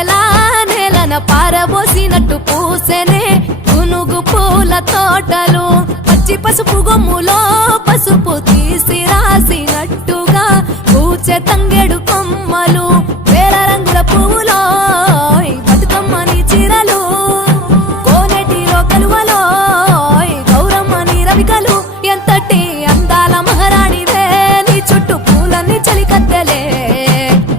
వెన్నెలా నేలన పారబోసినట్టు పూసెనే గునుగు పూల తోటలు పచ్చి పసుపు గొమ్ములో పసుపు తీసి రాసినట్టుగా పూచె తంగెడు కొమ్మలు వేల రంగుల పువ్వులో బతుకమ్మని చీరలు కోనేటిలో కలువలో గౌరమ్మని రవికలు ఎంతటి అందాల మహారాణివే నీ చుట్టూ పూలన్నీ చలికత్తెలే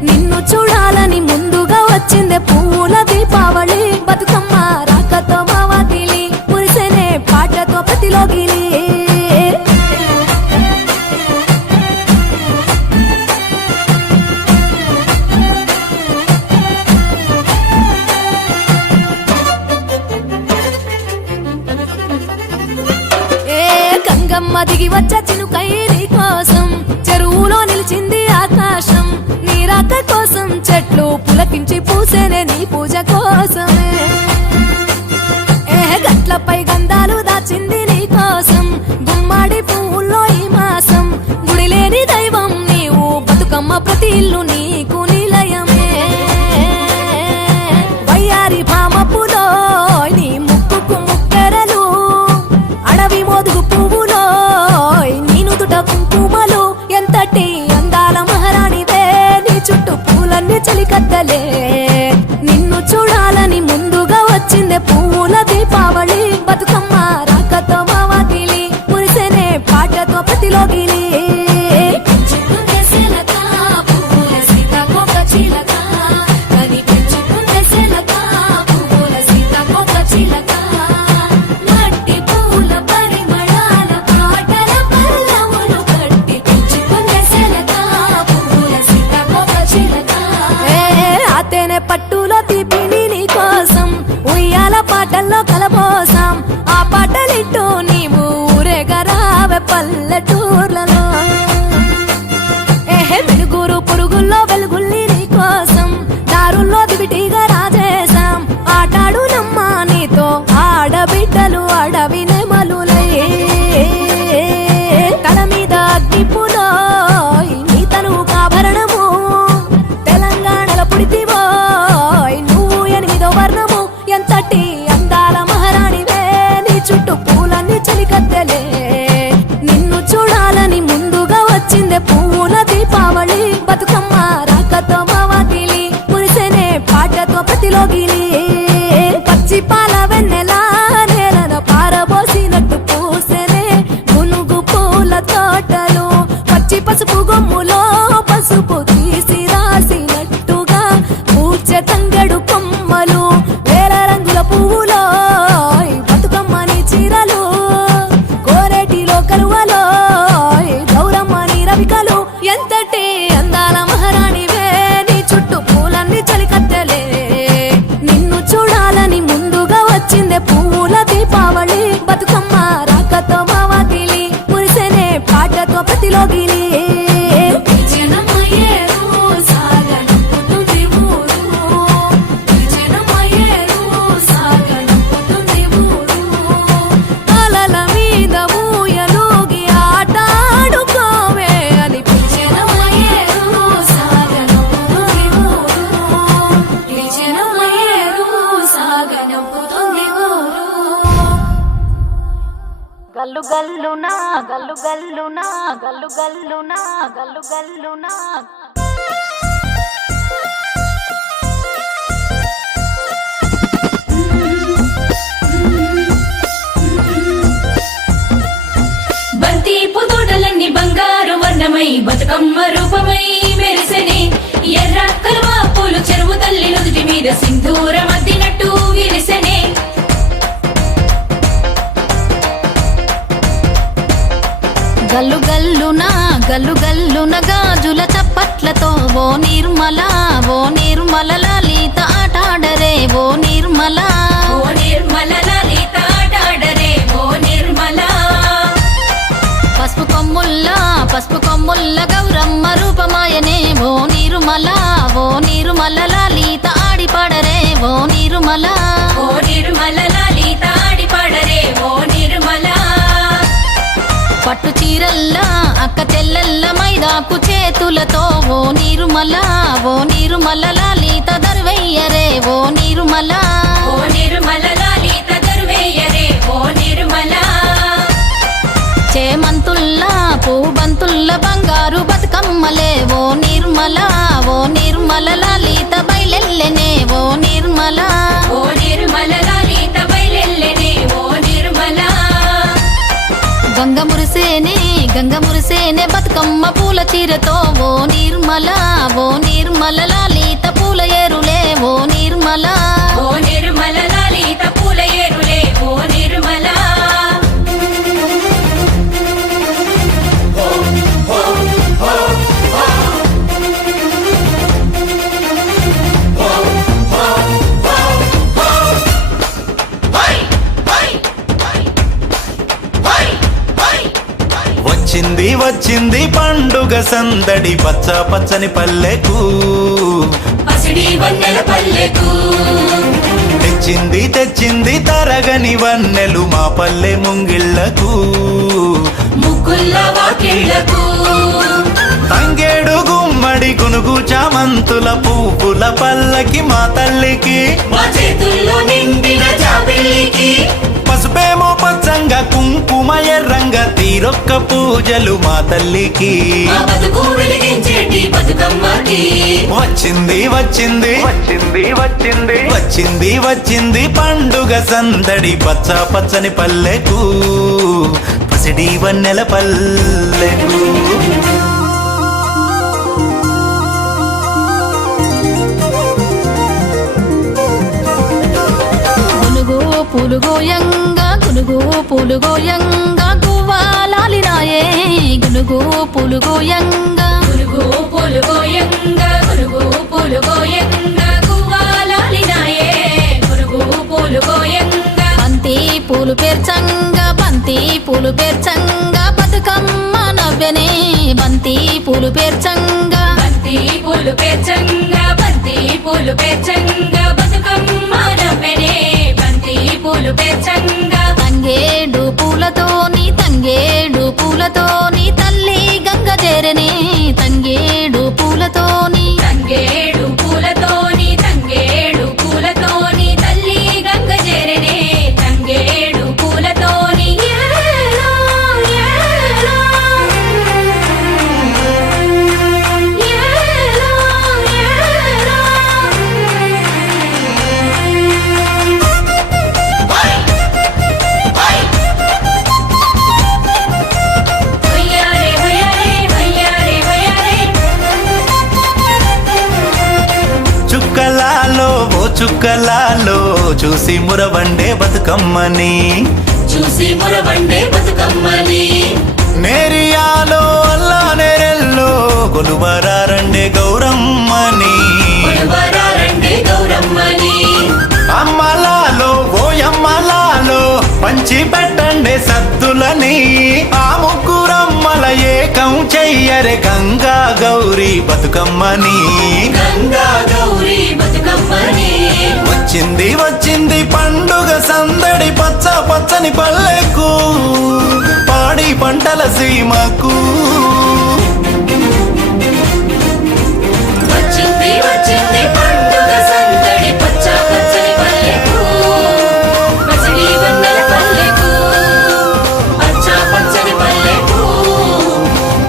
నిన్ను చూడాలని ముందుగా వచ్చిందే పూల దీపావళి బతుకమ్మ రాకతో మావాకిలి మురిసెనే పాటతో ప్రతిలోగిలి గంగమ్మ దిగి వచ్చ చినుకై నీ కోసం చెరువులో నిలిచింది ఆకాశం నీ రాక కోసం చెట్లు పులకించి పూసేనే నీ పూజ కోసమే గట్లపై గంధాలు దాచింది నీ కోసం గుమ్మాడి పువ్వుల్లో ఈ మాసం గుడి లేని దైవం నీవు బతుకమ్మ ప్రతి ఇల్లు నీకు నిలయమే వయ్యారి భామపులో నీ ముక్కుకు ముక్కెరలు అడవి మోదుగు పువ్వులో నీనుదుట కుంకుమలు ఎంతటి అందాల మహారాణివే నీ చుట్టూ పూలన్నీ చలికత్తలే నిన్ను చూడాలని ముందుగా వచ్చిందే పూల దీపావళి బతుకమ్మ రాకతో మావాకిలి మురిసెనే పాటతో ప్రతిలోగిలి పట్టులో తీపిని నీ కోసం ఉయ్యాల పాటల్లో కలపోసాం ఆ పాటలిట్టు నీవు ఊరేగరావే పల్లెటూర్లలో వెలుగురు పురుగుల్లో వెలుగుల్ని నీ కోసం దారుల్లో దివిటిగా రాజేశాం ఆటాడు నమ్మా నీతో ఆడబిడ్డలు అడవి నెమలులై తల మీద అగ్గిపులో నీ తనువు కాభరణము తెలంగాణలో పుడితివో నువ్వు ఎనిమిదో వర్ణము ఎంతటి అందాల మహారాణివే నీ చుట్టూ పూలన్నీ చలికత్తెలే నిన్ను చూడాలని ముందుగా వచ్చిందే పూల దీపావళి బతుకమ్మ రాకతో మావాకిలి మురిసెనే పాటతో ప్రతిలోగిలి పచ్చి పాల వెన్నెలా నేలన పారబోసినట్టు పూసెనే గునుగు పూల తోటలు పచ్చి పసుపు గొమ్ములో పసుపు తీసి రాసినట్టుగా పూచె తంగెడు కొమ్మలు వేల రంగుల పువ్వులో బతుకమ్మని చీరలు కోరేటిలో కలువలో గౌరమ్మని రవికలు ఎంతటి అందాల మహారాణివే నీ చుట్టూ పూలన్నీ చలికత్తెలే నిన్ను చూడాలని ముందుగా వచ్చిందే పూల దీపావళి బతుకమ్మ రాకతో మావాకిలి మురిసెనే పాటతో ప్రతిలోగిలి గల్లు గల్లునా గల్లు గల్లునా గల్లు గల్లునా గల్లు గల్లునా బంతి పుదోటలన్నీ బంగారు వర్ణమై బతుకమ్మ రూపమై మెరిసెనే ఎర్ర కలువ పూలు చెరువు తల్లి నుదుటి మీద సింధూరం అద్దినట్టు విరిసెనే గల్లు గల్లు గల్లున గాజుల చప్పట్లతో ఓ నిర్మల లలిత ఆటాడరే ఓ నిర్మల లలిత ఆటాడరే ఓ నిర్మల పసుపు కొమ్ముల్ల గౌరమ్మ రూపమాయనే ఓ నిర్మల లలిత ఆడిపాడరే ఓ నిర్మల లలిత ఆడిపాడరే ఓ నిర్మల పట్టు చీరల్లా అక్క చెల్లెల్ల మైదాకు చేతులతో ఓ నిర్మల లలిత దర్వయ్యరే బతుకమ్మ పూల చీరతో ఓ నిర్మల లలిత పూల ఏరులే ఓ నిర్మల ఓ నిర్మల లలిత పూల ఏరులే ఓ నిర్మల వచ్చింది వచ్చింది పండుగ సందడి పచ్చ పచ్చని పల్లెకు పసిడి వన్నెల పల్లెకు తెచ్చింది తెచ్చింది తరగని వన్నెలు మా పల్లె ముంగిళ్లకు ముగ్గుల్ల వాకిళ్లకు తంగేడు గుమ్మడి గునుగు చామంతుల పువ్వుల పల్లకి మా తల్లికి మా చేతుల్లో నిండిన జాబిల్లికి పసుపేమో పచ్చంగా కుంకుమ ఎర్రంగా తీరొక్క పూజలు మా తల్లికి మా బతుకు వెలిగించేటి బతుకమ్మకి వచ్చింది వచ్చింది వచ్చింది వచ్చింది వచ్చింది వచ్చింది పండుగ సందడి పచ్చ పచ్చని పల్లెకు పసిడి వన్నెల పల్లెకు గునుగు పూలు గోయంగా గువ్వాలాలినాయే గునుగు పూలు గోయంగా గురుగు పూలు గోయంగా గురుగు పూలు గోయంగా గువ్వాలాలినాయే గురుగు పూలు గోయంగా బంతి పూలు పేర్చంగా బతుకమ్మ నవ్వెనే బంతి పూలు పేర్చంగా బంతి పూలు పేర్చంగా బంతి పూలు పేర్చంగా బతుకమ్మ నవ్వెనే బంతి పూలు పేర్చంగా తంగేడు పూలతోని తల్లి గంగ చేరనే తంగేడు పూలతోని తంగేడు పూలతోని తల్లి గంగ చేరనే తంగేడు పూలతోని ఏలో, ఏలో. ఏలో, ఏలో. వయ్యారే, వయ్యారే, వయ్యారే, వయ్యారే. చుక్కలాలో ఓ చుక్కలాలో చూసి మురవండే బతుకమ్మని చూసి మురవండే బతుకమ్మని నేరియాలో అల్లా నేరెల్లో కొలువరారండే గౌరమ్మని కొలువరారండే గౌరమ్మని అమ్మలాలో ఓ అమ్మలాలో పంచి పెట్టండే సద్దులని ఆ ముగ్గురమ్మల ఏకం చెయ్యరే గంగా గౌరీ బతుకమ్మని గంగా గౌరీ బతుకమ్మని వచ్చింది వచ్చింది పండుగ సందడి పచ్చ పచ్చని పల్లెకు పాడి పంటల సీమకు వచ్చింది వచ్చింది పండుగ సందడి పచ్చ పచ్చని పల్లెకు పసిడి వన్నెల పల్లెకు పచ్చ పచ్చని పల్లెకు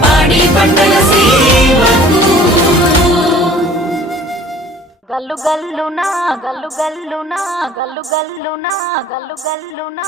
పాడి పంటల సీమకు గల్లు గల్లునా గల్లు గల్లునా గల్లు గల్లునా గల్లు గల్లునా